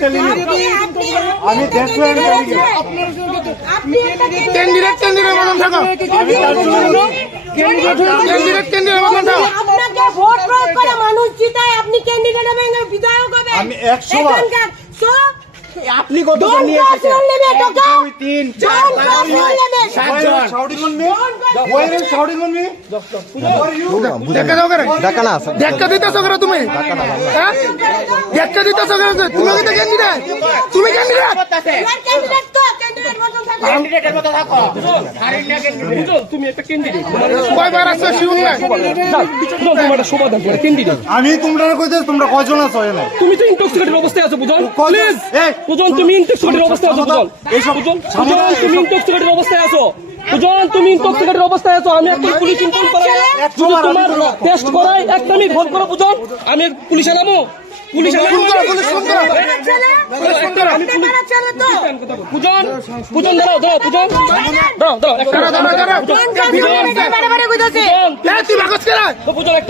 Telling আমি দেশ হয়ে আমি টেলিং ক্যান্ডিডেট ক্যান্ডিডেট বদন থাকো। আপনি ক্যান্ডিডেট হবেন আপনি কত নিয়ে এসেছেন? 2 3 4 5 6 ধাক্কা দাও করে। ধাক্কা দিতেছো করে তুমি? হ্যাঁ? ধাক্কা দিতেছো করে তুমি কি ক্যান্ডিডেট তুমি ক্যান্ডিডেট থাকো। কয়বার আসছো শিউন তোমার সমাধান করে ক্যান্ডিডেট আমি তোমরা কইতে তোমরা কয়জন আছো এখানে? তুমি তো ইনটক্সিকেটেড অবস্থায় আছো বুঝল? প্লিজ এই, বুঝল তুমি ইনটক্সিকেটেড অবস্থায় আছো বুঝল এইসব- বুঝল সামনে- তুমি ইনটক্সিকেটেড অবস্থায় আছো। বুঝল তুমি ইনটক্সিকেটেড অবস্থায় আছো। আমি একটা পুলিশ ইনফর্ম করাই আমি তোমার টেস্ট করাই একদমই হোল্ড করো বুঝল আমি পুলিশে নামো পুলিশে নামো পূজন পূজন দাঁড়াও দাঁড়াও পূজন। দাঁড়াও দাঁড়াও একটা পূজন একটা